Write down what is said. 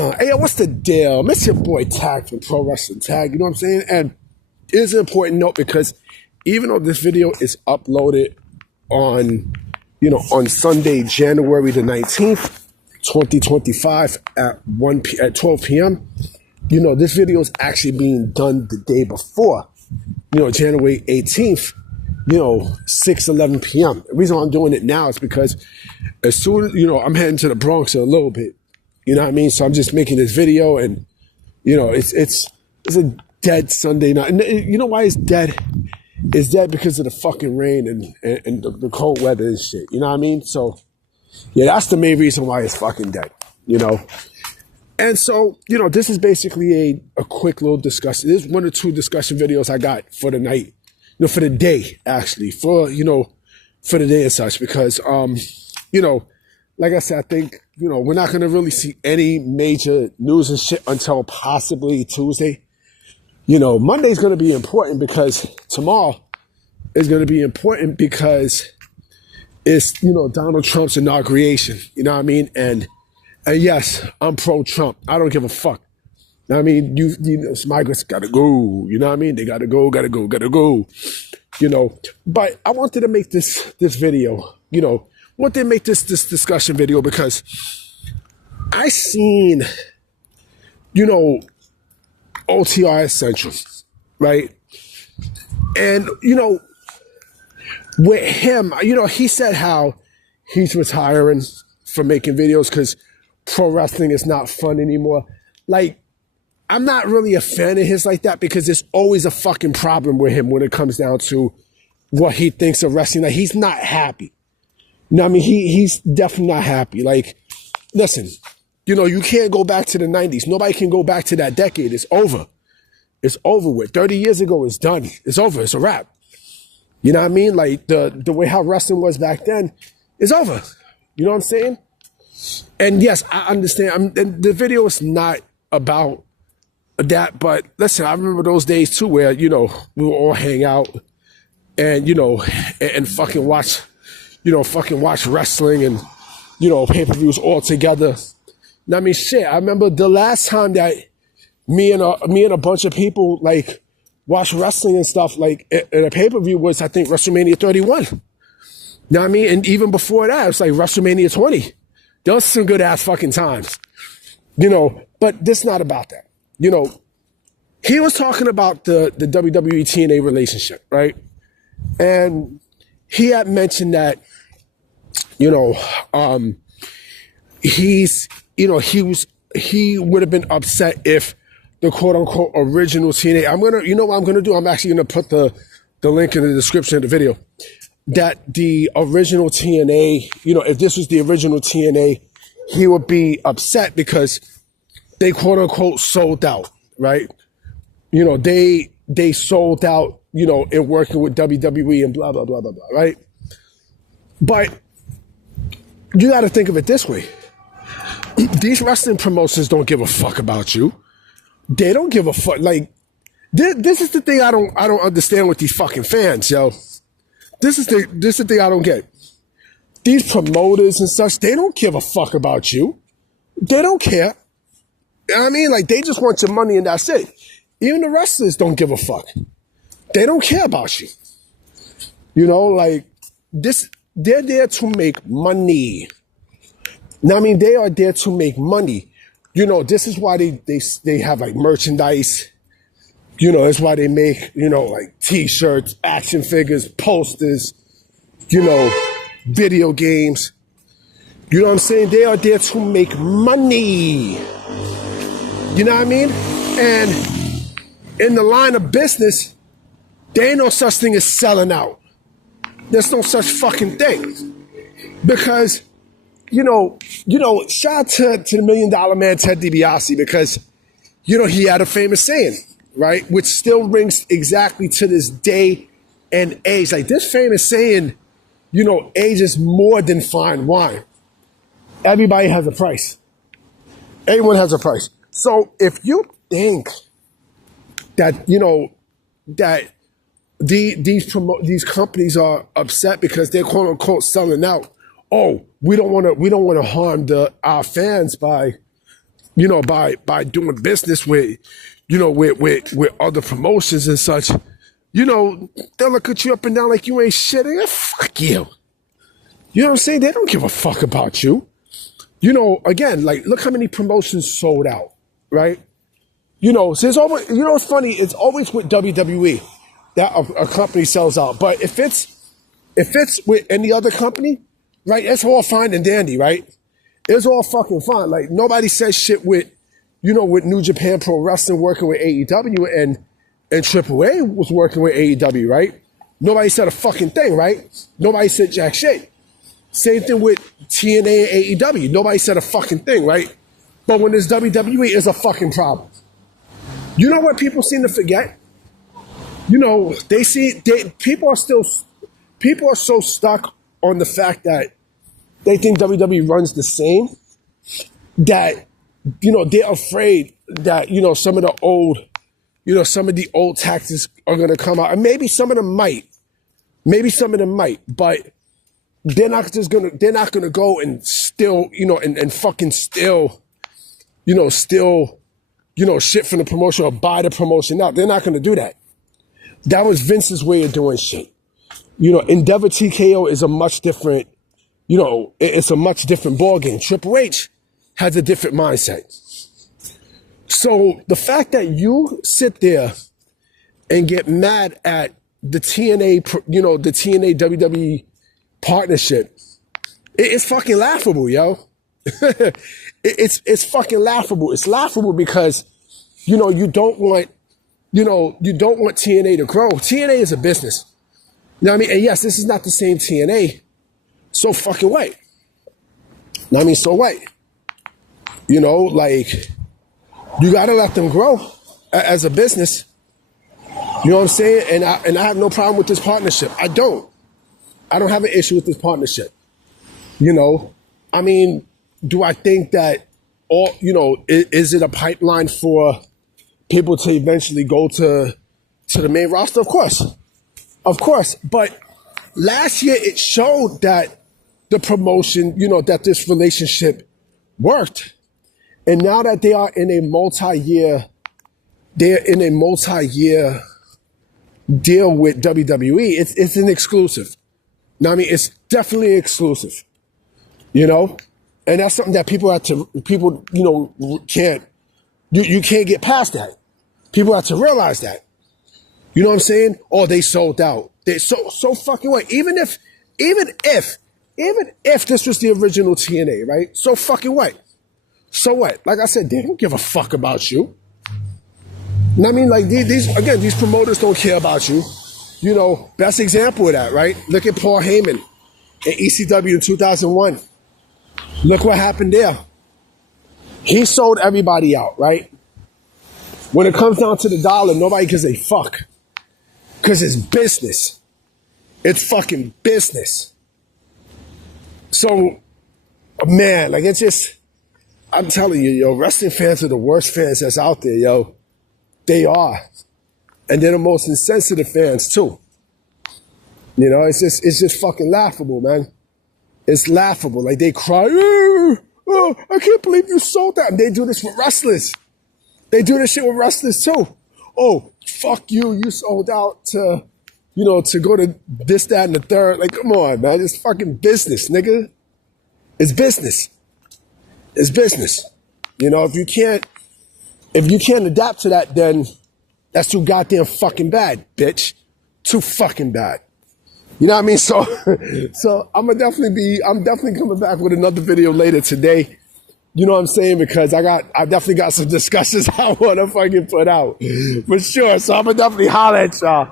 Hey, yo, what's the deal? Miss your boy Tag from Pro Wrestling Tag, you know what I'm saying? And it is an important note because even though this video is uploaded on, on Sunday, January the 19th, 2025 at 12 p.m., this video is actually being done the day before, January 18th, 6:11 p.m. The reason why I'm doing it now is because as soon as, I'm heading to the Bronx in a little bit. You know what I mean? So I'm just making this video and, it's a dead Sunday night. And you know why it's dead? It's dead because of the fucking rain and the cold weather and shit. You know what I mean? So, yeah, that's the main reason why it's fucking dead, And so, this is basically a quick little discussion. This is one or two discussion videos I got for the night, for the day, actually, for the day and such. Because, like I said, I think, we're not going to really see any major news and shit until possibly Tuesday. Monday's going to be important because tomorrow is going to be important because it's, Donald Trump's inauguration. You know what I mean? And yes, I'm pro-Trump. I don't give a fuck. I mean, some migrants got to go. You know what I mean? They got to go. But I wanted to make this video, wanted to make this discussion video because I seen, OTR Essential, right? And, with him, he said how he's retiring from making videos because pro wrestling is not fun anymore. Like, I'm not really a fan of his like that because there's always a fucking problem with him when it comes down to what he thinks of wrestling. Like, he's not happy. I mean, he's definitely not happy. Like, listen, you can't go back to the 90s. Nobody can go back to that decade. It's over. It's over with. 30 years ago, it's done. It's over. It's a wrap. You know what I mean? Like, the way how wrestling was back then is over. You know what I'm saying? And yes, I understand. And the video is not about that. But listen, I remember those days, too, where, we would all hang out and, and fucking watch, watch wrestling and, pay-per-views all together. I mean, shit, I remember the last time that me and a bunch of people, like, watched wrestling and stuff, like, in a pay-per-view was, I think, WrestleMania 31. You know what I mean? And even before that, it was like WrestleMania 20. Those some good-ass fucking times. But this is not about that. He was talking about the WWE TNA relationship, right? And he had mentioned that, he would have been upset if the quote unquote original TNA, what I'm gonna do? I'm actually gonna put the link in the description of the video. That the original TNA, if this was the original TNA, he would be upset because they quote unquote sold out, right? They sold out, in working with WWE and blah, blah, blah, blah, blah, right? But you got to think of it this way. These wrestling promotions don't give a fuck about you. They don't give a fuck. Like, this is the thing I don't understand with these fucking fans, yo. This is the thing I don't get. These promoters and such, they don't give a fuck about you. They don't care. You know what I mean? Like, they just want your money and that's it. Even the wrestlers don't give a fuck. They don't care about you. Like, they're there to make money. Now, I mean, they are there to make money. This is why they have, like, merchandise. It's why they make, like, T-shirts, action figures, posters, video games. You know what I'm saying? They are there to make money. You know what I mean? And in the line of business, there ain't no such thing as selling out. There's no such fucking thing. Because, shout out to the $1 Million Man, Ted DiBiase, because, he had a famous saying, right? Which still rings exactly to this day and age. Like, this famous saying, age is more than fine wine. Everybody has a price. Everyone has a price. So if you think that, that these companies are upset because they're quote unquote selling out, oh, we don't want to harm our fans by by doing business with, with other promotions and such, they'll look at you up and down like you ain't shit. And fuck you. You know what I'm saying? They don't give a fuck about you. Again, like, look how many promotions sold out, right? So it's always, what's funny? It's always with WWE that a company sells out. But if it's with any other company, right, it's all fine and dandy, right? It's all fucking fine. Like, nobody says shit with, with New Japan Pro Wrestling working with AEW and AAA was working with AEW, right? Nobody said a fucking thing, right? Nobody said jack shit. Same thing with TNA and AEW. Nobody said a fucking thing, right? But when there's WWE, it's a fucking problem. You know what people seem to forget? People are so stuck on the fact that they think WWE runs the same, that, they're afraid that, some of the old tactics are going to come out. And maybe some of them might, but they're not going to go and still, and fucking still, shit from the promotion or buy the promotion out. They're not going to do that. That was Vince's way of doing shit. Endeavor TKO is a much different, it's a much different ballgame. Triple H has a different mindset. So the fact that you sit there and get mad at the TNA, the TNA WWE partnership, it's fucking laughable, yo. It's fucking laughable. It's laughable because, you don't want TNA to grow. TNA is a business. You know what I mean? And yes, this is not the same TNA. So fucking what? So what? Like, you gotta let them grow as a business. You know what I'm saying? And I have no problem with this partnership. I don't have an issue with this partnership. Do I think that is it a pipeline for people to eventually go to the main roster? Of course. But last year it showed that the promotion, that this relationship worked. And now that they are in a multi-year deal with WWE, it's an exclusive. It's definitely exclusive. And that's something that people can't get past that. People have to realize that. You know what I'm saying? Oh, they sold out. They so fucking what? Even if this was the original TNA, right? So fucking what? So what? Like I said, they don't give a fuck about you. Like these promoters don't care about you. Best example of that, right? Look at Paul Heyman in ECW in 2001. Look what happened there. He sold everybody out, right? When it comes down to the dollar, nobody gives a fuck. Because it's business. It's fucking business. So, man, like, it's just, I'm telling you, yo, wrestling fans are the worst fans that's out there, yo. They are. And they're the most insensitive fans, too. It's just fucking laughable, man. It's laughable. Like, they cry, oh, I can't believe you sold that. And they do this with wrestlers. They do this shit with wrestlers, too. Oh, fuck you. You sold out to, to go to this, that, and the third. Like, come on, man. It's fucking business, nigga. It's business. It's business. If you can't adapt to that, then that's too goddamn fucking bad, bitch. Too fucking bad. You know what I mean? So I'm definitely coming back with another video later today. You know what I'm saying? Because I definitely got some discussions I want to fucking put out. For sure. So I'm gonna definitely holler at y'all.